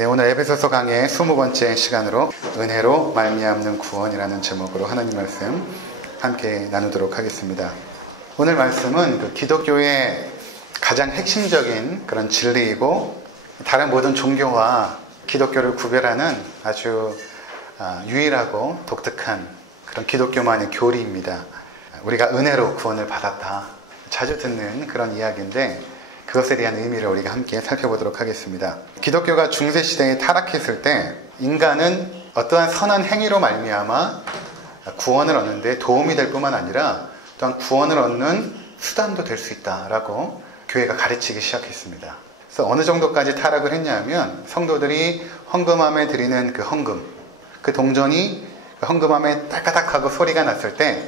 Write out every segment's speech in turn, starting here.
네, 오늘 에베소서 강의 20번째 시간으로 은혜로 말미암는 구원이라는 제목으로 하나님 말씀 함께 나누도록 하겠습니다. 오늘 말씀은 기독교의 가장 핵심적인 그런 진리이고 다른 모든 종교와 기독교를 구별하는 아주 유일하고 독특한 그런 기독교만의 교리입니다. 우리가 은혜로 구원을 받았다. 자주 듣는 그런 이야기인데 그것에 대한 의미를 우리가 함께 살펴보도록 하겠습니다. 기독교가 중세시대에 타락했을 때 인간은 어떠한 선한 행위로 말미암아 구원을 얻는 데 도움이 될 뿐만 아니라 또한 구원을 얻는 수단도 될 수 있다라고 교회가 가르치기 시작했습니다. 그래서 어느 정도까지 타락을 했냐면 성도들이 헌금함에 드리는 그 헌금, 그 동전이 헌금함에 따까닥하고 소리가 났을 때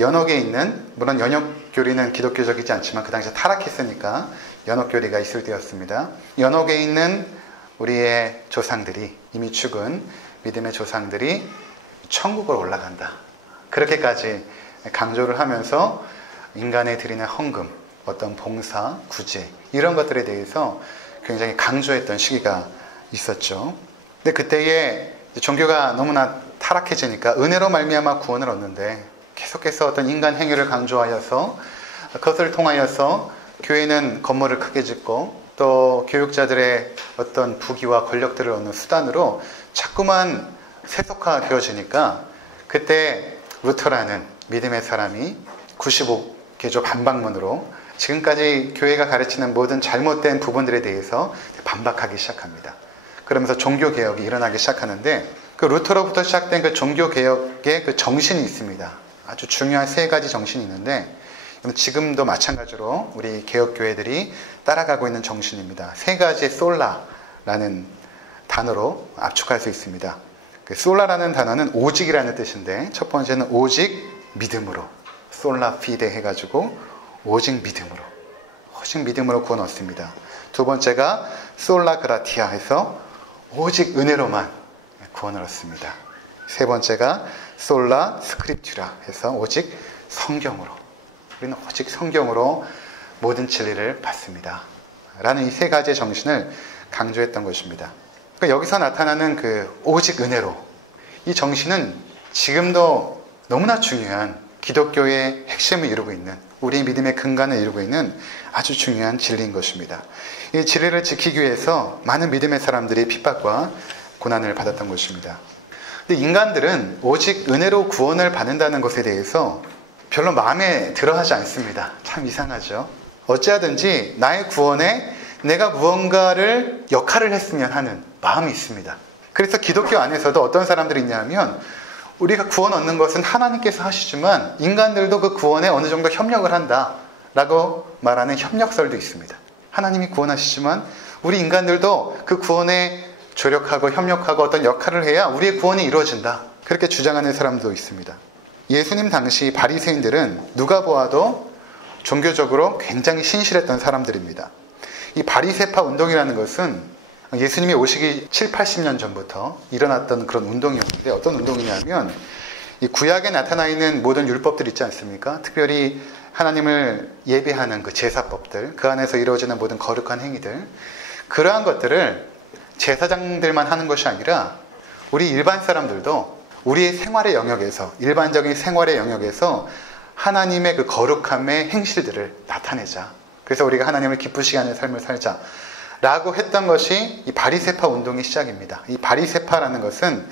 연옥에 있는, 물론 연옥교리는 기독교적이지 않지만 그 당시에 타락했으니까 연옥교리가 있을 때였습니다. 연옥에 있는 우리의 조상들이, 이미 죽은 믿음의 조상들이 천국으로 올라간다. 그렇게까지 강조를 하면서 인간에 드리는 헌금, 어떤 봉사, 구제 이런 것들에 대해서 굉장히 강조했던 시기가 있었죠. 근데 그때에 종교가 너무나 타락해지니까 은혜로 말미암아 구원을 얻는데 계속해서 어떤 인간 행위를 강조하여서 그것을 통하여서 교회는 건물을 크게 짓고 또 교육자들의 어떤 부귀와 권력들을 얻는 수단으로 자꾸만 세속화되어지니까 그때 루터라는 믿음의 사람이 95개조 반박문으로 지금까지 교회가 가르치는 모든 잘못된 부분들에 대해서 반박하기 시작합니다. 그러면서 종교개혁이 일어나기 시작하는데 그 루터로부터 시작된 그 종교개혁의 그 정신이 있습니다. 아주 중요한 세 가지 정신이 있는데 지금도 마찬가지로 우리 개혁교회들이 따라가고 있는 정신입니다. 세 가지의 솔라라는 단어로 압축할 수 있습니다. 그 솔라라는 단어는 오직이라는 뜻인데 첫 번째는 오직 믿음으로, 솔라 피데 해가지고 오직 믿음으로 구원 얻습니다. 두 번째가 솔라 그라티아 해서 오직 은혜로만 구원을 얻습니다. 세 번째가 솔라 스크립튜라 해서 오직 성경으로, 우리는 오직 성경으로 모든 진리를 받습니다 라는 이 세 가지의 정신을 강조했던 것입니다. 그러니까 여기서 나타나는 그 오직 은혜로, 이 정신은 지금도 너무나 중요한 기독교의 핵심을 이루고 있는, 우리 믿음의 근간을 이루고 있는 아주 중요한 진리인 것입니다. 이 진리를 지키기 위해서 많은 믿음의 사람들이 핍박과 고난을 받았던 것입니다. 근데 인간들은 오직 은혜로 구원을 받는다는 것에 대해서 별로 마음에 들어하지 않습니다. 참 이상하죠. 어찌하든지 나의 구원에 내가 무언가를 역할을 했으면 하는 마음이 있습니다. 그래서 기독교 안에서도 어떤 사람들이 있냐면 우리가 구원 얻는 것은 하나님께서 하시지만 인간들도 그 구원에 어느 정도 협력을 한다라고 말하는 협력설도 있습니다. 하나님이 구원하시지만 우리 인간들도 그 구원에 조력하고 협력하고 어떤 역할을 해야 우리의 구원이 이루어진다. 그렇게 주장하는 사람도 있습니다. 예수님 당시 바리새인들은 누가 보아도 종교적으로 굉장히 신실했던 사람들입니다. 이 바리새파 운동이라는 것은 예수님이 오시기 7, 80년 전부터 일어났던 그런 운동이었는데 어떤 운동이냐면 이 구약에 나타나 있는 모든 율법들 있지 않습니까? 특별히 하나님을 예배하는 그 제사법들, 그 안에서 이루어지는 모든 거룩한 행위들, 그러한 것들을 제사장들만 하는 것이 아니라 우리 일반 사람들도 우리의 생활의 영역에서, 일반적인 생활의 영역에서 하나님의 그 거룩함의 행실들을 나타내자. 그래서 우리가 하나님을 기쁘시게 하는 삶을 살자 라고 했던 것이 이 바리새파 운동의 시작입니다. 이 바리새파라는 것은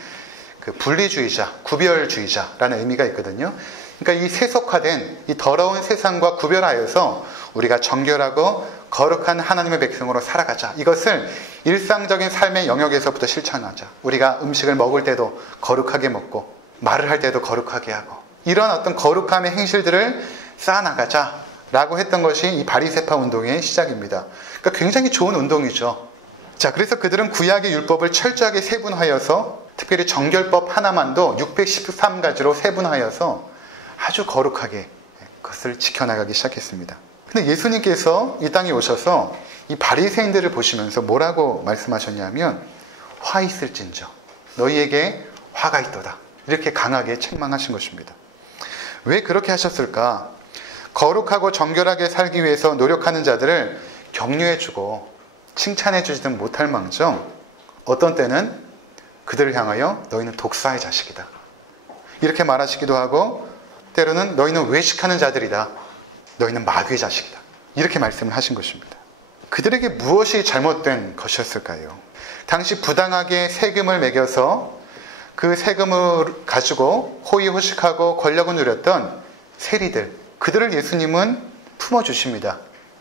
그 분리주의자, 구별주의자라는 의미가 있거든요. 그러니까 이 세속화된 이 더러운 세상과 구별하여서 우리가 정결하고 거룩한 하나님의 백성으로 살아가자. 이것을 일상적인 삶의 영역에서부터 실천하자. 우리가 음식을 먹을 때도 거룩하게 먹고 말을 할 때도 거룩하게 하고 이런 어떤 거룩함의 행실들을 쌓아나가자 라고 했던 것이 이 바리새파 운동의 시작입니다. 그러니까 굉장히 좋은 운동이죠. 자, 그래서 그들은 구약의 율법을 철저하게 세분하여서 특별히 정결법 하나만도 613가지로 세분하여서 아주 거룩하게 그것을 지켜나가기 시작했습니다. 근데 예수님께서 이 땅에 오셔서 이 바리새인들을 보시면서 뭐라고 말씀하셨냐면 화 있을진저 너희에게 화가 있도다. 이렇게 강하게 책망하신 것입니다. 왜 그렇게 하셨을까? 거룩하고 정결하게 살기 위해서 노력하는 자들을 격려해주고 칭찬해주지는 못할 망정 어떤 때는 그들을 향하여 너희는 독사의 자식이다, 이렇게 말하시기도 하고, 때로는 너희는 외식하는 자들이다, 너희는 마귀의 자식이다, 이렇게 말씀을 하신 것입니다. 그들에게 무엇이 잘못된 것이었을까요? 당시 부당하게 세금을 매겨서 그 세금을 가지고 호의호식하고 권력을 누렸던 세리들, 그들을 예수님은 품어주십니다.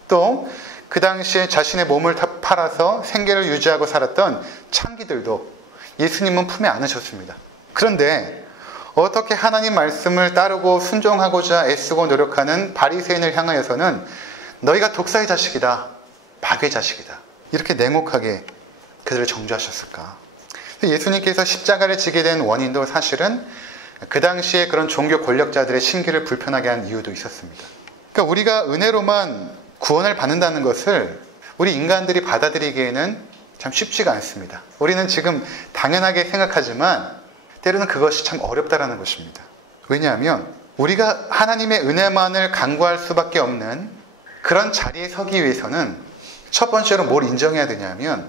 또 그 당시에 자신의 몸을 팔아서 생계를 유지하고 살았던 창기들도 예수님은 품에 안으셨습니다. 그런데 어떻게 하나님 말씀을 따르고 순종하고자 애쓰고 노력하는 바리새인을 향하여서는 너희가 독사의 자식이다, 마귀의 자식이다, 이렇게 냉혹하게 그들을 정죄하셨을까? 예수님께서 십자가를 지게 된 원인도 사실은 그 당시에 그런 종교 권력자들의 심기를 불편하게 한 이유도 있었습니다. 그러니까 우리가 은혜로만 구원을 받는다는 것을 우리 인간들이 받아들이기에는 참 쉽지가 않습니다. 우리는 지금 당연하게 생각하지만 때로는 그것이 참 어렵다라는 것입니다. 왜냐하면 우리가 하나님의 은혜만을 간구할 수밖에 없는 그런 자리에 서기 위해서는 첫 번째로 뭘 인정해야 되냐면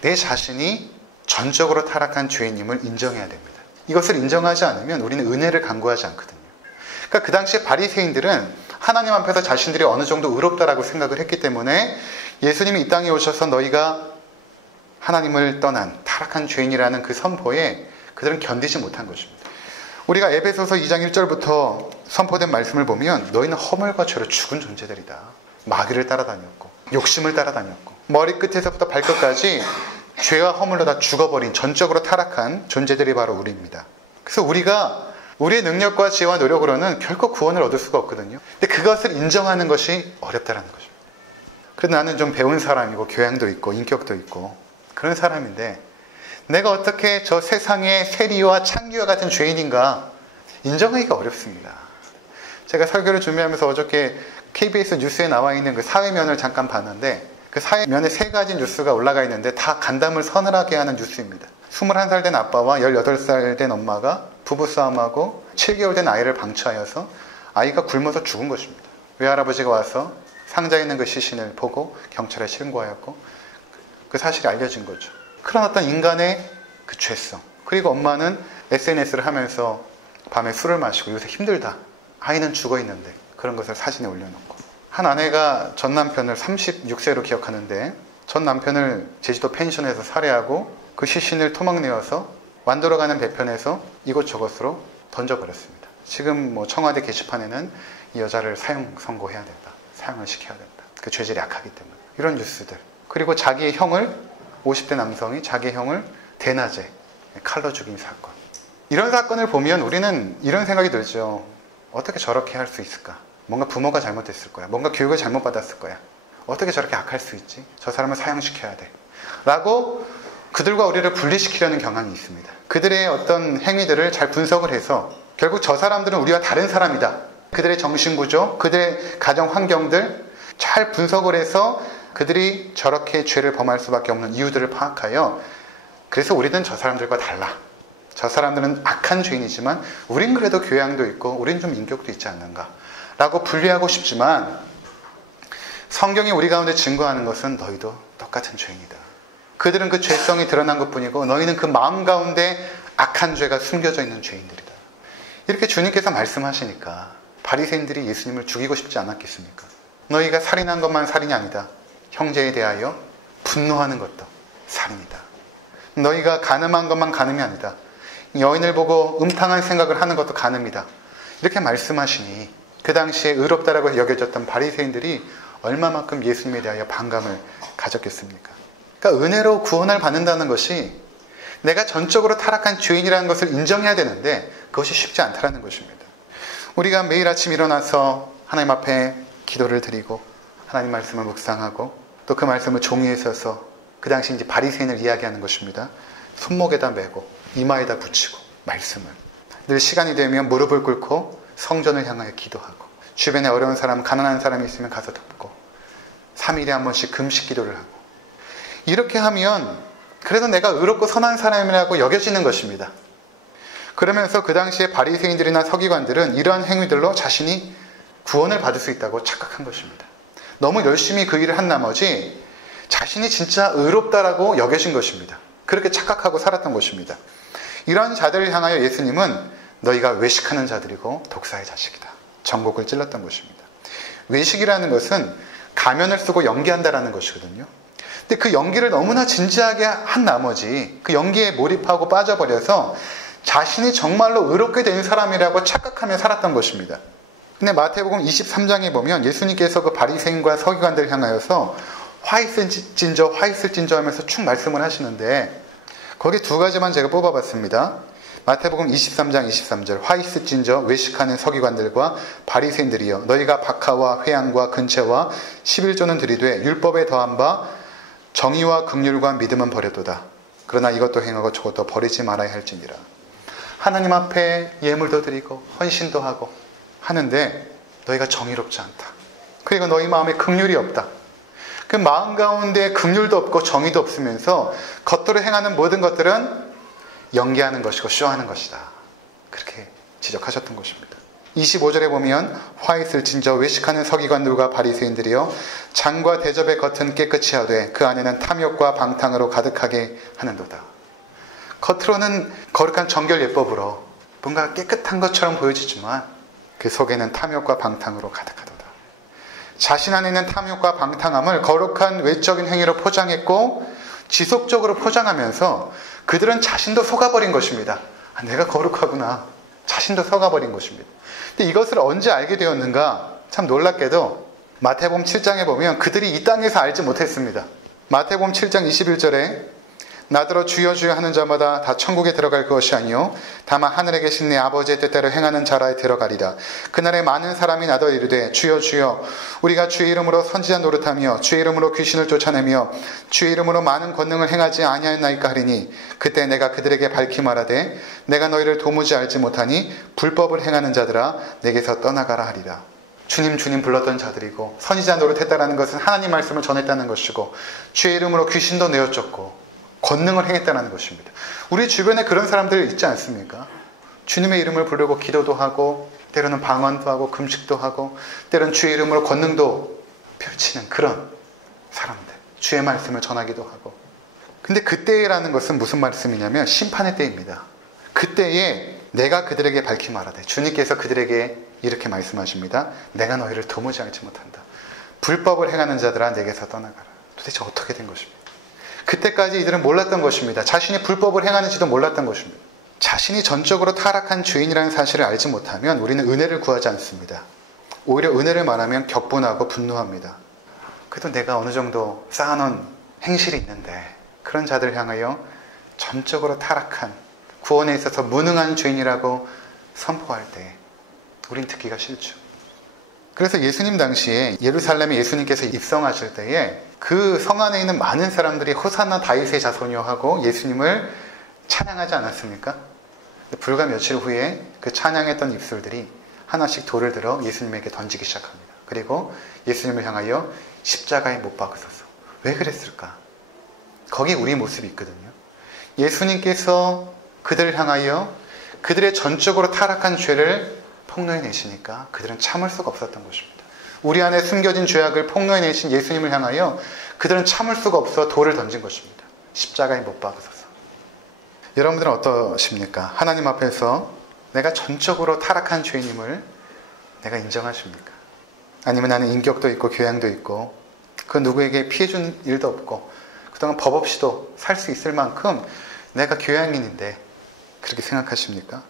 내 자신이 전적으로 타락한 죄인임을 인정해야 됩니다. 이것을 인정하지 않으면 우리는 은혜를 간구하지 않거든요. 그러니까 그 당시에 바리새인들은 하나님 앞에서 자신들이 어느 정도 의롭다라고 생각을 했기 때문에 예수님이 이 땅에 오셔서 너희가 하나님을 떠난 타락한 죄인이라는 그 선포에 그들은 견디지 못한 것입니다. 우리가 에베소서 2장 1절부터 선포된 말씀을 보면 너희는 허물과 죄로 죽은 존재들이다. 마귀를 따라다녔고 욕심을 따라다녔고 머리끝에서부터 발끝까지 죄와 허물로 다 죽어버린 전적으로 타락한 존재들이 바로 우리입니다. 그래서 우리가 우리의 능력과 지혜와 노력으로는 결코 구원을 얻을 수가 없거든요. 근데 그것을 인정하는 것이 어렵다는 것입니다. 그래도 나는 좀 배운 사람이고 교양도 있고 인격도 있고 그런 사람인데 내가 어떻게 저 세상의 세리와 창기와 같은 죄인인가 인정하기가 어렵습니다. 제가 설교를 준비하면서 어저께 KBS 뉴스에 나와 있는 그 사회면을 잠깐 봤는데 그 사회면에 3가지 뉴스가 올라가 있는데 다 간담을 서늘하게 하는 뉴스입니다. 21살 된 아빠와 18살 된 엄마가 부부싸움하고 7개월 된 아이를 방치하여서 아이가 굶어서 죽은 것입니다. 외할아버지가 와서 상자에 있는 그 시신을 보고 경찰에 신고하였고 그 사실이 알려진 거죠. 그런 어떤 인간의 그 죄성, 그리고 엄마는 SNS를 하면서 밤에 술을 마시고 요새 힘들다, 아이는 죽어 있는데 그런 것을 사진에 올려놓고, 한 아내가 전 남편을 36세로 기억하는데 전 남편을 제주도 펜션에서 살해하고 그 시신을 토막내어서 완도로가는 배편에서 이곳저곳으로 던져버렸습니다. 지금 뭐 청와대 게시판에는 이 여자를 사형 선고해야 된다, 사형을 시켜야 된다, 그 죄질이 약하기 때문에. 이런 뉴스들. 그리고 자기의 형을 50대 남성이 자기의 형을 대낮에 칼로 죽인 사건. 이런 사건을 보면 우리는 이런 생각이 들죠. 어떻게 저렇게 할 수 있을까? 뭔가 부모가 잘못했을 거야. 뭔가 교육을 잘못 받았을 거야. 어떻게 저렇게 악할 수 있지? 저 사람을 사형시켜야 돼. 라고 그들과 우리를 분리시키려는 경향이 있습니다. 그들의 어떤 행위들을 잘 분석을 해서 결국 저 사람들은 우리와 다른 사람이다. 그들의 정신구조, 그들의 가정 환경들 잘 분석을 해서 그들이 저렇게 죄를 범할 수밖에 없는 이유들을 파악하여 그래서 우리는 저 사람들과 달라. 저 사람들은 악한 죄인이지만 우린 그래도 교양도 있고 우린 좀 인격도 있지 않는가 라고 분리하고 싶지만 성경이 우리 가운데 증거하는 것은 너희도 똑같은 죄인이다. 그들은 그 죄성이 드러난 것뿐이고 너희는 그 마음 가운데 악한 죄가 숨겨져 있는 죄인들이다. 이렇게 주님께서 말씀하시니까 바리새인들이 예수님을 죽이고 싶지 않았겠습니까? 너희가 살인한 것만 살인이 아니다. 형제에 대하여 분노하는 것도 살인이다. 너희가 간음한 것만 간음이 아니다. 여인을 보고 음탕한 생각을 하는 것도 간음이다. 이렇게 말씀하시니 그 당시에 의롭다라고 여겨졌던 바리새인들이 얼마만큼 예수님에 대하여 반감을 가졌겠습니까? 그러니까 은혜로 구원을 받는다는 것이 내가 전적으로 타락한 죄인이라는 것을 인정해야 되는데 그것이 쉽지 않다는 것입니다. 우리가 매일 아침 일어나서 하나님 앞에 기도를 드리고 하나님 말씀을 묵상하고 또 그 말씀을 종이에 써서 그 당시 이제 바리새인을 이야기하는 것입니다. 손목에다 메고 이마에다 붙이고 말씀을 늘 시간이 되면 무릎을 꿇고 성전을 향하여 기도하고 주변에 어려운 사람, 가난한 사람이 있으면 가서 돕고 3일에 한 번씩 금식 기도를 하고 이렇게 하면 그래도 내가 의롭고 선한 사람이라고 여겨지는 것입니다. 그러면서 그 당시에 바리새인들이나 서기관들은 이러한 행위들로 자신이 구원을 받을 수 있다고 착각한 것입니다. 너무 열심히 그 일을 한 나머지 자신이 진짜 의롭다라고 여겨진 것입니다. 그렇게 착각하고 살았던 것입니다. 이런 자들을 향하여 예수님은 너희가 외식하는 자들이고 독사의 자식이다. 전곡을 찔렀던 것입니다. 외식이라는 것은 가면을 쓰고 연기한다라는 것이거든요. 근데 그 연기를 너무나 진지하게 한 나머지 그 연기에 몰입하고 빠져버려서 자신이 정말로 의롭게 된 사람이라고 착각하며 살았던 것입니다. 근데 마태복음 23장에 보면 예수님께서 그 바리새인과 서기관들을 향하여서 화 있을진저 하면서 쭉 말씀을 하시는데 거기 두 가지만 제가 뽑아봤습니다. 마태복음 23장 23절 화 있을진저 외식하는 서기관들과 바리새인들이여 너희가 박하와 회양과 근체와 11조는 들이되 율법에 더한 바 정의와 긍휼과 믿음은 버려도다. 그러나 이것도 행하고 저것도 버리지 말아야 할지니라. 하나님 앞에 예물도 드리고 헌신도 하고 하는데 너희가 정의롭지 않다. 그리고 너희 마음에 긍휼이 없다. 그 마음 가운데 긍휼도 없고 정의도 없으면서 겉으로 행하는 모든 것들은 연기하는 것이고 쇼하는 것이다. 그렇게 지적하셨던 것입니다. 25절에 보면 화 있을진저 외식하는 서기관들과 바리새인들이여 잔과 대접의 겉은 깨끗이 하되 그 안에는 탐욕과 방탕으로 가득하게 하는도다. 겉으로는 거룩한 정결 예법으로 뭔가 깨끗한 것처럼 보여지지만 그 속에는 탐욕과 방탕으로 가득하도다. 자신 안에 있는 탐욕과 방탕함을 거룩한 외적인 행위로 포장했고 지속적으로 포장하면서 그들은 자신도 속아버린 것입니다. 아, 내가 거룩하구나. 자신도 속아버린 것입니다. 근데 이것을 언제 알게 되었는가? 참 놀랍게도 마태복음 7장에 보면 그들이 이 땅에서 알지 못했습니다. 마태복음 7장 21절에 나더러 주여 주여 하는 자마다 다 천국에 들어갈 것이 아니요 다만 하늘에 계신 내 아버지의 뜻대로 행하는 자라에 들어가리라. 그날에 많은 사람이 나더러 이르되 주여 주여 우리가 주의 이름으로 선지자 노릇하며 주의 이름으로 귀신을 쫓아내며 주의 이름으로 많은 권능을 행하지 아니하였나이까 하리니 그때 내가 그들에게 밝히 말하되 내가 너희를 도무지 알지 못하니 불법을 행하는 자들아 내게서 떠나가라 하리라. 주님 주님 불렀던 자들이고 선지자 노릇했다라는 것은 하나님 말씀을 전했다는 것이고 주의 이름으로 귀신도 내어쫓고 권능을 행했다는 것입니다. 우리 주변에 그런 사람들 있지 않습니까? 주님의 이름을 부르고 기도도 하고 때로는 방언도 하고 금식도 하고 때로는 주의 이름으로 권능도 펼치는 그런 사람들. 주의 말씀을 전하기도 하고. 근데 그때라는 것은 무슨 말씀이냐면 심판의 때입니다. 그때에 내가 그들에게 밝히 말하되 주님께서 그들에게 이렇게 말씀하십니다. 내가 너희를 도무지 알지 못한다. 불법을 행하는 자들아 내게서 떠나가라. 도대체 어떻게 된 것입니까? 그때까지 이들은 몰랐던 것입니다. 자신이 불법을 행하는지도 몰랐던 것입니다. 자신이 전적으로 타락한 죄인이라는 사실을 알지 못하면 우리는 은혜를 구하지 않습니다. 오히려 은혜를 말하면 격분하고 분노합니다. 그래도 내가 어느 정도 쌓아놓은 행실이 있는데 그런 자들을 향하여 전적으로 타락한 구원에 있어서 무능한 죄인이라고 선포할 때 우린 듣기가 싫죠. 그래서 예수님 당시에 예루살렘에 예수님께서 입성하실 때에 그 성 안에 있는 많은 사람들이 호산나 다윗의 자손이여 하고 예수님을 찬양하지 않았습니까? 불과 며칠 후에 그 찬양했던 입술들이 하나씩 돌을 들어 예수님에게 던지기 시작합니다. 그리고 예수님을 향하여 십자가에 못 박으소서. 왜 그랬을까? 거기 우리 모습이 있거든요. 예수님께서 그들을 향하여 그들의 전적으로 타락한 죄를 폭로해내시니까 그들은 참을 수가 없었던 것입니다. 우리 안에 숨겨진 죄악을 폭로해내신 예수님을 향하여 그들은 참을 수가 없어 돌을 던진 것입니다. 십자가에 못 박으소서. 여러분들은 어떠십니까? 하나님 앞에서 내가 전적으로 타락한 죄인임을 내가 인정하십니까? 아니면 나는 인격도 있고 교양도 있고 그 누구에게 피해준 일도 없고 그동안 법 없이도 살 수 있을 만큼 내가 교양인인데 그렇게 생각하십니까?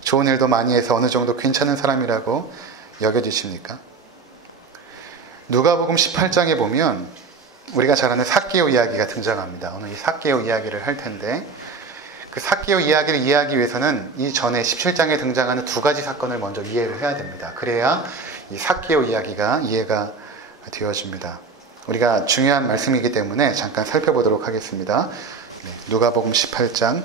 좋은 일도 많이 해서 어느 정도 괜찮은 사람이라고 여겨지십니까? 누가복음 18장에 보면 우리가 잘 아는 삭개오 이야기가 등장합니다. 오늘 이 삭개오 이야기를 할 텐데 그 삭개오 이야기를 이해하기 위해서는 이 전에 17장에 등장하는 두 가지 사건을 먼저 이해를 해야 됩니다. 그래야 이 삭개오 이야기가 이해가 되어집니다. 우리가 중요한 말씀이기 때문에 잠깐 살펴보도록 하겠습니다. 누가복음 18장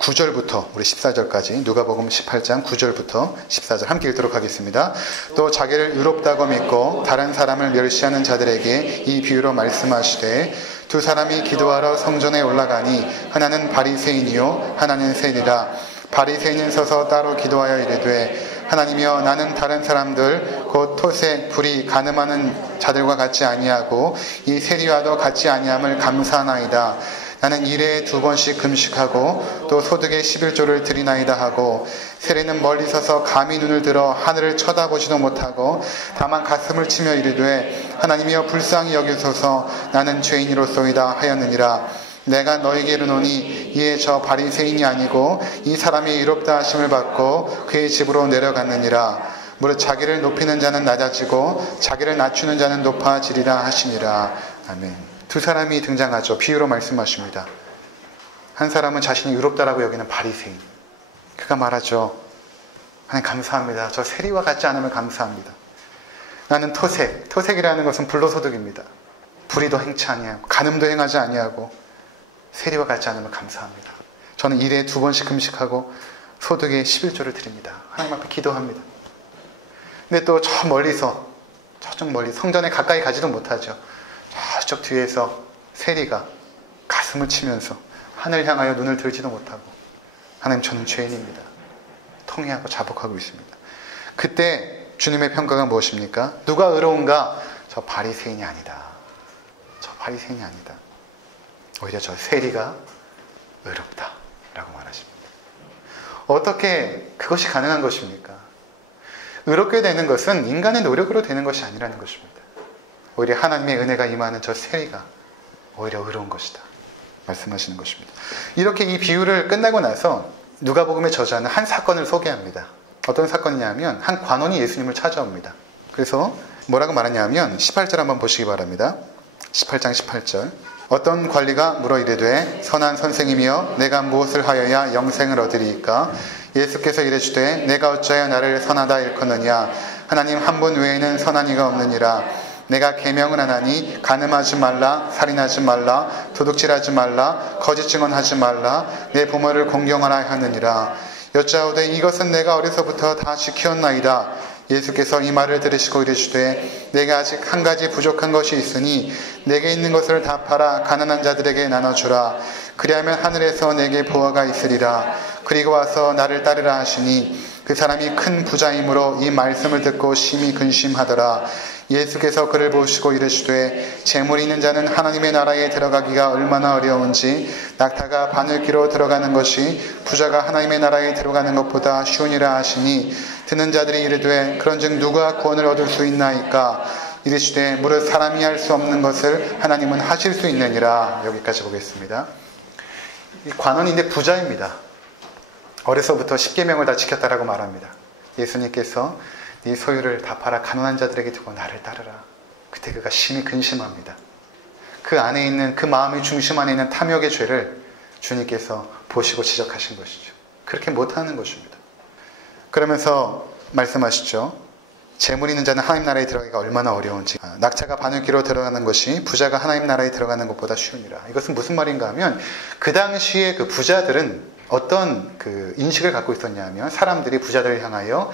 9절부터 우리 14절까지 누가복음 18장 9절부터 14절 함께 읽도록 하겠습니다. 또 자기를 의롭다고 믿고 다른 사람을 멸시하는 자들에게 이 비유로 말씀하시되 두 사람이 기도하러 성전에 올라가니 하나는 바리새인이요 하나는 세리라. 바리새인은 서서 따로 기도하여 이르되 하나님이여 나는 다른 사람들 곧 토색, 불의, 간음하는 자들과 같지 아니하고 이 세리와도 같지 아니함을 감사하나이다. 나는 일에 2번씩 금식하고 또 소득의 11조를 드리나이다 하고 세리는 멀리 서서 감히 눈을 들어 하늘을 쳐다보지도 못하고 다만 가슴을 치며 이르되 하나님이여 불쌍히 여기소서 나는 죄인이로소이다 하였느니라. 내가 너에게 이르노니 이에 저 바리새인이 아니고 이 사람이 의롭다 하심을 받고 그의 집으로 내려갔느니라. 무릇 자기를 높이는 자는 낮아지고 자기를 낮추는 자는 높아지리라 하시니라. 아멘. 두 사람이 등장하죠. 비유로 말씀하십니다. 한 사람은 자신이 의롭다라고 여기는 바리새인. 그가 말하죠. 하나님 감사합니다. 저 세리와 같지 않으면 감사합니다. 나는 토색. 토색이라는 것은 불로소득입니다. 불의도 행치 아니하고 간음도 행하지 아니하고 세리와 같지 않으면 감사합니다. 저는 일에 2번씩 금식하고 소득의 11조를 드립니다. 하나님 앞에 기도합니다. 근데 또 저 멀리서 저쪽 멀리 성전에 가까이 가지도 못하죠. 저쪽 뒤에서 세리가 가슴을 치면서 하늘 향하여 눈을 들지도 못하고 하나님 저는 죄인입니다. 통회하고 자복하고 있습니다. 그때 주님의 평가가 무엇입니까? 누가 의로운가? 저 바리새인이 아니다. 저 바리새인이 아니다. 오히려 저 세리가 의롭다 라고 말하십니다. 어떻게 그것이 가능한 것입니까? 의롭게 되는 것은 인간의 노력으로 되는 것이 아니라는 것입니다. 오히려 하나님의 은혜가 임하는 저 세리가 오히려 의로운 것이다 말씀하시는 것입니다. 이렇게 이 비유를 끝나고 나서 누가복음의 저자는 한 사건을 소개합니다. 어떤 사건이냐면 한 관원이 예수님을 찾아옵니다. 그래서 뭐라고 말하냐면 18절 한번 보시기 바랍니다. 18장 18절. 어떤 관리가 물어 이르되 선한 선생님이여 내가 무엇을 하여야 영생을 얻으리이까? 예수께서 이르시되 내가 어찌하여 나를 선하다 일컫느냐? 하나님 한 분 외에는 선한 이가 없느니라. 내가 계명을 하나니 간음하지 말라, 살인하지 말라, 도둑질하지 말라, 거짓 증언하지 말라, 내 부모를 공경하라 하느니라. 여짜오되 이것은 내가 어려서부터 다 지켰나이다. 예수께서 이 말을 들으시고 이르시되 내가 아직 한 가지 부족한 것이 있으니 내게 있는 것을 다 팔아 가난한 자들에게 나눠주라. 그리하면 하늘에서 내게 보화가 있으리라. 그리고 와서 나를 따르라 하시니 그 사람이 큰 부자이므로 이 말씀을 듣고 심히 근심하더라. 예수께서 그를 보시고 이르시되 재물이 있는 자는 하나님의 나라에 들어가기가 얼마나 어려운지 낙타가 바늘귀로 들어가는 것이 부자가 하나님의 나라에 들어가는 것보다 쉬우니라 하시니 듣는 자들이 이르되 그런즉 누가 구원을 얻을 수 있나이까? 이르시되 무릇 사람이 할 수 없는 것을 하나님은 하실 수 있느니라. 여기까지 보겠습니다. 이 관원인데 부자입니다. 어려서부터 십계명을 다 지켰다라고 말합니다. 예수님께서 네 소유를 다 팔아 가난한 자들에게 두고 나를 따르라. 그때 그가 심히 근심합니다. 그 안에 있는 그 마음의 중심 안에 있는 탐욕의 죄를 주님께서 보시고 지적하신 것이죠. 그렇게 못하는 것입니다. 그러면서 말씀하시죠. 재물 있는 자는 하나님 나라에 들어가기가 얼마나 어려운지 낙차가 바늘귀로 들어가는 것이 부자가 하나님 나라에 들어가는 것보다 쉬우니라. 이것은 무슨 말인가 하면 그 당시에 그 부자들은 어떤 그 인식을 갖고 있었냐면 사람들이 부자들을 향하여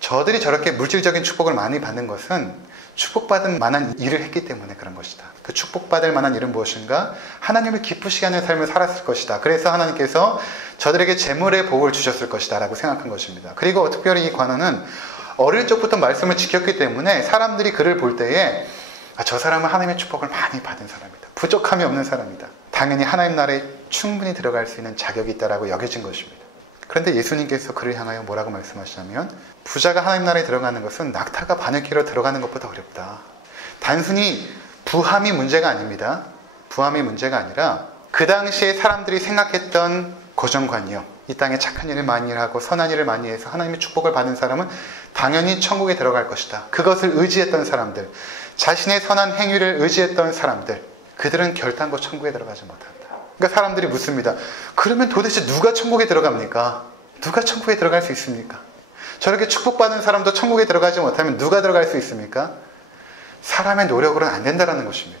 저들이 저렇게 물질적인 축복을 많이 받는 것은 축복받을 만한 일을 했기 때문에 그런 것이다. 그 축복받을 만한 일은 무엇인가? 하나님을 기쁘시게 하는 삶을 살았을 것이다. 그래서 하나님께서 저들에게 재물의 복을 주셨을 것이다 라고 생각한 것입니다. 그리고 특별히 이 관원은 어릴 적부터 말씀을 지켰기 때문에 사람들이 그를 볼 때에 저 사람은 하나님의 축복을 많이 받은 사람이다. 부족함이 없는 사람이다. 당연히 하나님 나라에 충분히 들어갈 수 있는 자격이 있다라고 여겨진 것입니다. 그런데 예수님께서 그를 향하여 뭐라고 말씀하시냐면 부자가 하나님 나라에 들어가는 것은 낙타가 바늘귀로 들어가는 것보다 어렵다. 단순히 부함이 문제가 아닙니다. 부함이 문제가 아니라 그 당시에 사람들이 생각했던 고정관념, 이 땅에 착한 일을 많이 하고 선한 일을 많이 해서 하나님의 축복을 받은 사람은 당연히 천국에 들어갈 것이다. 그것을 의지했던 사람들, 자신의 선한 행위를 의지했던 사람들, 그들은 결단코 천국에 들어가지 못한다. 그러니까 사람들이 묻습니다. 그러면 도대체 누가 천국에 들어갑니까? 누가 천국에 들어갈 수 있습니까? 저렇게 축복받은 사람도 천국에 들어가지 못하면 누가 들어갈 수 있습니까? 사람의 노력으로는 안 된다는 것입니다.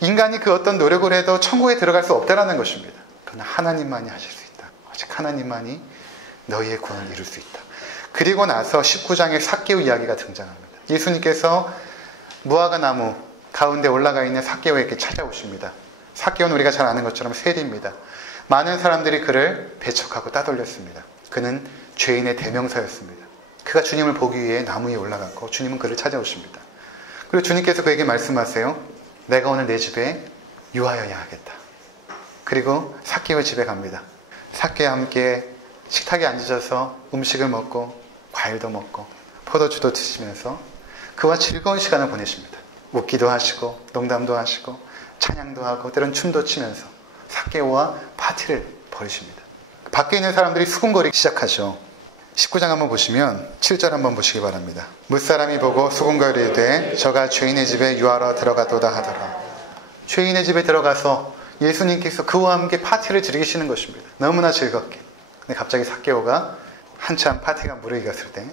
인간이 그 어떤 노력을 해도 천국에 들어갈 수 없다는 것입니다. 그러나 하나님만이 하실 수 있다. 오직 하나님만이 너희의 구원을 이룰 수 있다. 그리고 나서 19장에 삭개오 이야기가 등장합니다. 예수님께서 무화과 나무 가운데 올라가 있는 삭개오에게 찾아오십니다. 삭개오는 우리가 잘 아는 것처럼 세리입니다. 많은 사람들이 그를 배척하고 따돌렸습니다. 그는 죄인의 대명사였습니다. 그가 주님을 보기 위해 나무 위에 올라갔고 주님은 그를 찾아오십니다. 그리고 주님께서 그에게 말씀하세요. 내가 오늘 내 집에 유하여야 하겠다. 그리고 삭개오 집에 갑니다. 삭개와 함께 식탁에 앉으셔서 음식을 먹고 과일도 먹고 포도주도 드시면서 그와 즐거운 시간을 보내십니다. 웃기도 하시고 농담도 하시고 찬양도 하고 때론 춤도 추면서 삭개오와 파티를 벌이십니다. 밖에 있는 사람들이 수군거리기 시작하죠. 19장 한번 보시면 7절 한번 보시기 바랍니다. 무사람이 보고 수군거리되 저가 죄인의 집에 유하러 들어가도다 하더라. 죄인의 집에 들어가서 예수님께서 그와 함께 파티를 즐기시는 것입니다. 너무나 즐겁게. 근데 갑자기 삭개오가 한참 파티가 무르익었을 때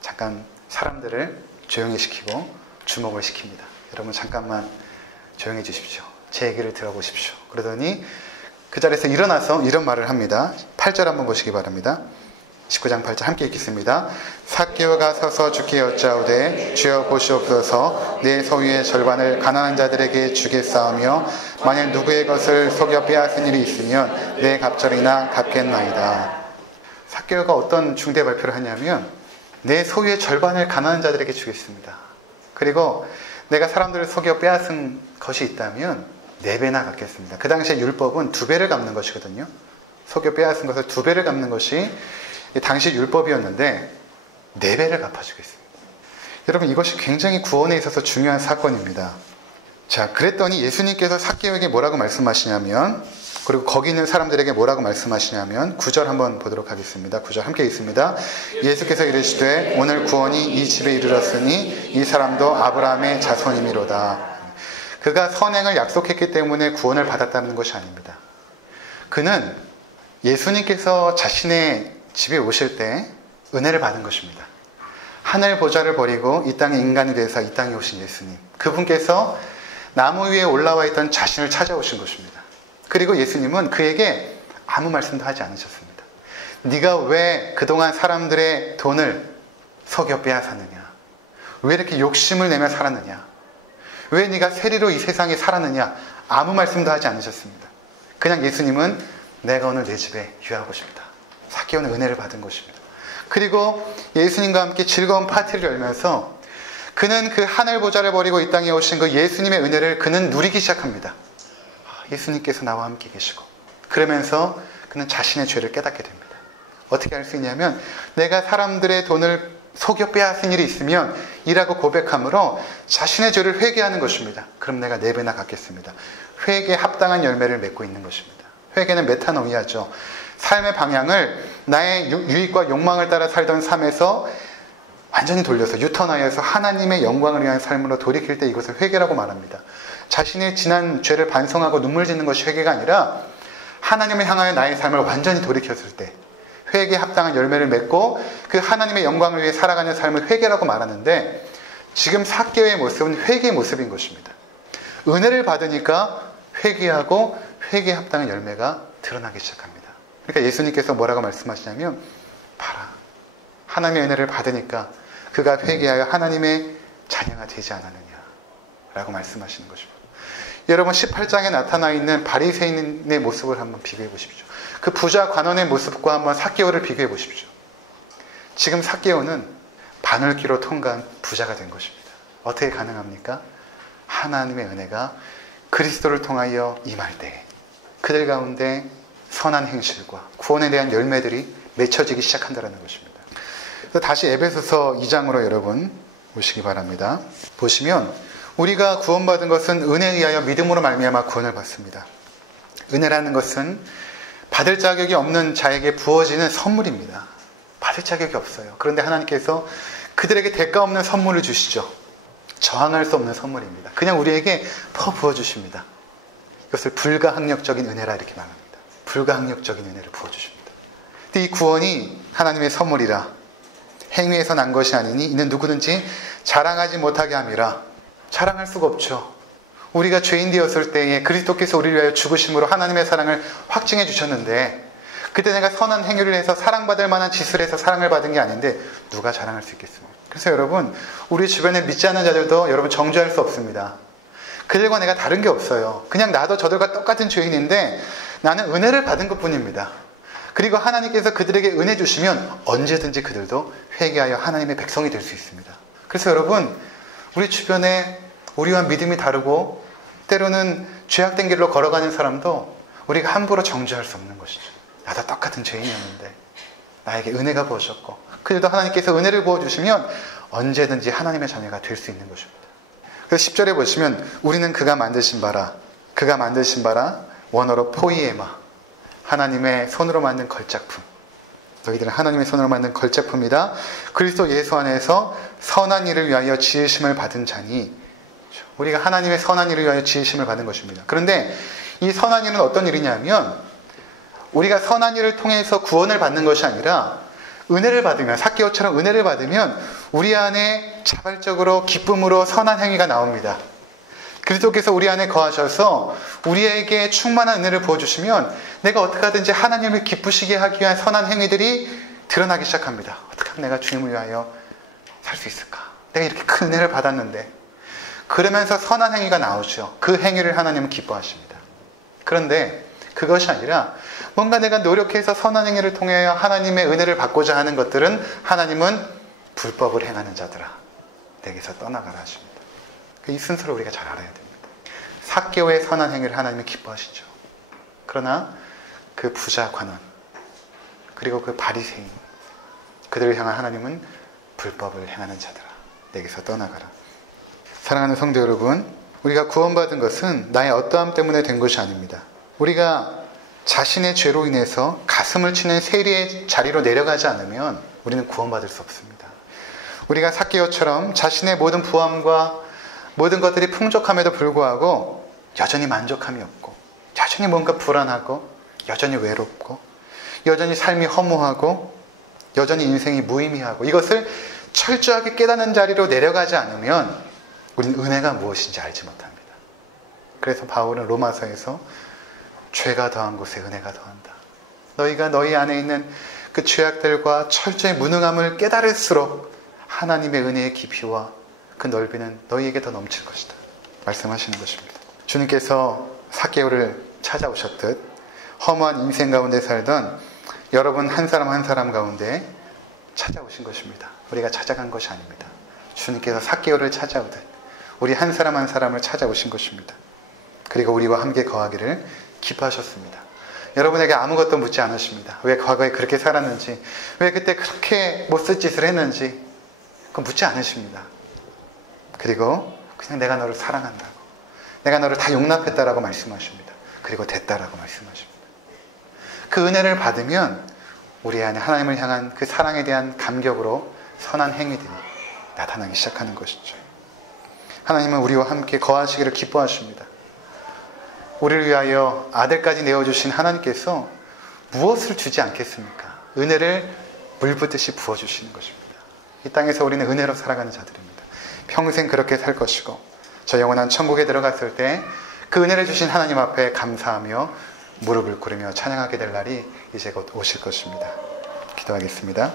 잠깐 사람들을 조용히 시키고 주목을 시킵니다. 여러분 잠깐만 조용해 주십시오. 제 얘기를 들어보십시오. 그러더니 그 자리에서 일어나서 이런 말을 합니다. 8절 한번 보시기 바랍니다. 19장 8절 함께 읽겠습니다. 삭개오가 서서 주께 여짜오되 주여 보시옵소서 내 소유의 절반을 가난한 자들에게 주겠사오며 만약 누구의 것을 속여 빼앗은 일이 있으면 내 갑절이나 갚겠나이다. 삭개오가 어떤 중대 발표를 하냐면 내 소유의 절반을 가난한 자들에게 주겠습니다. 그리고 내가 사람들을 속여 빼앗은 것이 있다면 4배나 갚겠습니다. 그 당시에 율법은 2배를 갚는 것이거든요. 속여 빼앗은 것을 2배를 갚는 것이 당시 율법이었는데 4배를 갚아주겠습니다. 여러분 이것이 굉장히 구원에 있어서 중요한 사건입니다. 자, 그랬더니 예수님께서 삭개오에게 뭐라고 말씀하시냐면, 그리고 거기 있는 사람들에게 뭐라고 말씀하시냐면 9절 한번 보도록 하겠습니다. 9절 함께 읽습니다. 예수께서 이르시되 오늘 구원이 이 집에 이르렀으니 이 사람도 아브라함의 자손이미로다. 그가 선행을 약속했기 때문에 구원을 받았다는 것이 아닙니다. 그는 예수님께서 자신의 집에 오실 때 은혜를 받은 것입니다. 하늘 보좌를 버리고 이 땅에 인간이 되어서 이 땅에 오신 예수님, 그분께서 나무 위에 올라와 있던 자신을 찾아오신 것입니다. 그리고 예수님은 그에게 아무 말씀도 하지 않으셨습니다. 네가 왜 그동안 사람들의 돈을 속여 빼앗았느냐? 왜 이렇게 욕심을 내며 살았느냐? 왜 네가 세리로 이 세상에 살았느냐? 아무 말씀도 하지 않으셨습니다. 그냥 예수님은 내가 오늘 내 집에 유하고 싶다. 삭개오는 은혜를 받은 것입니다. 그리고 예수님과 함께 즐거운 파티를 열면서 그는 그 하늘 보좌를 버리고 이 땅에 오신 그 예수님의 은혜를 그는 누리기 시작합니다. 예수님께서 나와 함께 계시고, 그러면서 그는 자신의 죄를 깨닫게 됩니다. 어떻게 할 수 있냐면 내가 사람들의 돈을 속여 빼앗은 일이 있으면 이라고 고백함으로 자신의 죄를 회개하는 것입니다. 그럼 내가 4배나 갚겠습니다. 회개에 합당한 열매를 맺고 있는 것입니다. 회개는 메타노미아죠. 삶의 방향을 나의 유익과 욕망을 따라 살던 삶에서 완전히 돌려서 유턴하여서 하나님의 영광을 위한 삶으로 돌이킬 때 이것을 회개라고 말합니다. 자신의 지난 죄를 반성하고 눈물 짓는 것이 회개가 아니라 하나님을 향하여 나의 삶을 완전히 돌이켰을 때 회개에 합당한 열매를 맺고 그 하나님의 영광을 위해 살아가는 삶을 회개라고 말하는데, 지금 삭개오의 모습은 회개의 모습인 것입니다. 은혜를 받으니까 회개하고 회개에 합당한 열매가 드러나기 시작합니다. 그러니까 예수님께서 뭐라고 말씀하시냐면, 봐라, 하나님의 은혜를 받으니까 그가 회개하여 하나님의 자녀가 되지 않았느냐 라고 말씀하시는 것입니다. 여러분 18장에 나타나 있는 바리새인의 모습을 한번 비교해 보십시오. 그 부자 관원의 모습과 한번 삭개오를 비교해 보십시오. 지금 삭개오는 바늘귀로 통과한 부자가 된 것입니다. 어떻게 가능합니까? 하나님의 은혜가 그리스도를 통하여 임할 때 그들 가운데 선한 행실과 구원에 대한 열매들이 맺혀지기 시작한다는 것입니다. 다시 에베소서 2장으로 여러분 오시기 바랍니다. 보시면 우리가 구원받은 것은 은혜에 의하여 믿음으로 말미암아 구원을 받습니다. 은혜라는 것은 받을 자격이 없는 자에게 부어지는 선물입니다. 받을 자격이 없어요. 그런데 하나님께서 그들에게 대가 없는 선물을 주시죠. 저항할 수 없는 선물입니다. 그냥 우리에게 부어주십니다. 이것을 불가항력적인 은혜라 이렇게 말합니다. 불가항력적인 은혜를 부어주십니다. 근데 이 구원이 하나님의 선물이라 행위에서 난 것이 아니니 이는 누구든지 자랑하지 못하게 함이라. 자랑할 수가 없죠. 우리가 죄인 되었을 때에 그리스도께서 우리를 위하여 죽으심으로 하나님의 사랑을 확증해 주셨는데, 그때 내가 선한 행위를 해서 사랑받을 만한 짓을 해서 사랑을 받은 게 아닌데 누가 자랑할 수 있겠습니까? 그래서 여러분, 우리 주변에 믿지 않는 자들도 여러분 정죄할 수 없습니다. 그들과 내가 다른 게 없어요. 그냥 나도 저들과 똑같은 죄인인데 나는 은혜를 받은 것 뿐입니다. 그리고 하나님께서 그들에게 은혜 주시면 언제든지 그들도 회개하여 하나님의 백성이 될 수 있습니다. 그래서 여러분, 우리 주변에 우리와 믿음이 다르고 때로는 죄악된 길로 걸어가는 사람도 우리가 함부로 정죄할 수 없는 것이죠. 나도 똑같은 죄인이었는데 나에게 은혜가 부어졌고, 그래도 하나님께서 은혜를 부어주시면 언제든지 하나님의 자녀가 될 수 있는 것입니다. 그래서 10절에 보시면 우리는 그가 만드신 바라 원어로 포이에마, 하나님의 손으로 만든 걸작품. 너희들은 하나님의 손으로 만든 걸작품이다. 그리스도 예수 안에서 선한 일을 위하여 지으심을 받은 자니, 우리가 하나님의 선한 일을 위하여 지으심을 받은 것입니다. 그런데 이 선한 일은 어떤 일이냐면, 우리가 선한 일을 통해서 구원을 받는 것이 아니라 은혜를 받으면, 삭개오처럼 은혜를 받으면 우리 안에 자발적으로 기쁨으로 선한 행위가 나옵니다. 그리스도께서 우리 안에 거하셔서 우리에게 충만한 은혜를 부어주시면 내가 어떻게 하든지 하나님을 기쁘시게 하기 위한 선한 행위들이 드러나기 시작합니다. 어떻게 하면 내가 주님을 위하여 살 수 있을까? 내가 이렇게 큰 은혜를 받았는데. 그러면서 선한 행위가 나오죠. 그 행위를 하나님은 기뻐하십니다. 그런데 그것이 아니라 뭔가 내가 노력해서 선한 행위를 통하여 하나님의 은혜를 받고자 하는 것들은 하나님은 불법을 행하는 자들아, 내게서 떠나가라 하십니다. 이 순서를 우리가 잘 알아야 됩니다. 삭개오의 선한 행위를 하나님은 기뻐하시죠. 그러나 그 부자 관원, 그리고 그 바리새인, 그들을 향한 하나님은 불법을 행하는 자들아, 내게서 떠나가라. 사랑하는 성도 여러분, 우리가 구원받은 것은 나의 어떠함 때문에 된 것이 아닙니다. 우리가 자신의 죄로 인해서 가슴을 치는 세리의 자리로 내려가지 않으면 우리는 구원받을 수 없습니다. 우리가 삭개오처럼 자신의 모든 부함과 모든 것들이 풍족함에도 불구하고 여전히 만족함이 없고, 여전히 뭔가 불안하고, 여전히 외롭고, 여전히 삶이 허무하고, 여전히 인생이 무의미하고, 이것을 철저하게 깨닫는 자리로 내려가지 않으면 우리는 은혜가 무엇인지 알지 못합니다. 그래서 바울은 로마서에서 죄가 더한 곳에 은혜가 더한다. 너희가 너희 안에 있는 그 죄악들과 철저히 무능함을 깨달을수록 하나님의 은혜의 깊이와 그 넓이는 너희에게 더 넘칠 것이다, 말씀하시는 것입니다. 주님께서 삭개오를 찾아오셨듯 허무한 인생 가운데 살던 여러분 한 사람 한 사람 가운데 찾아오신 것입니다. 우리가 찾아간 것이 아닙니다. 주님께서 삭개오를 찾아오듯 우리 한 사람 한 사람을 찾아오신 것입니다. 그리고 우리와 함께 거하기를 기뻐하셨습니다. 여러분에게 아무것도 묻지 않으십니다. 왜 과거에 그렇게 살았는지, 왜 그때 그렇게 못쓸 짓을 했는지, 그건 묻지 않으십니다. 그리고 그냥 내가 너를 사랑한다고, 내가 너를 다 용납했다라고 말씀하십니다. 그리고 됐다라고 말씀하십니다. 그 은혜를 받으면 우리 안에 하나님을 향한 그 사랑에 대한 감격으로 선한 행위들이 나타나기 시작하는 것이죠. 하나님은 우리와 함께 거하시기를 기뻐하십니다. 우리를 위하여 아들까지 내어주신 하나님께서 무엇을 주지 않겠습니까? 은혜를 물붓듯이 부어주시는 것입니다. 이 땅에서 우리는 은혜로 살아가는 자들입니다. 평생 그렇게 살 것이고, 저 영원한 천국에 들어갔을 때 그 은혜를 주신 하나님 앞에 감사하며 무릎을 꿇으며 찬양하게 될 날이 이제 곧 오실 것입니다. 기도하겠습니다.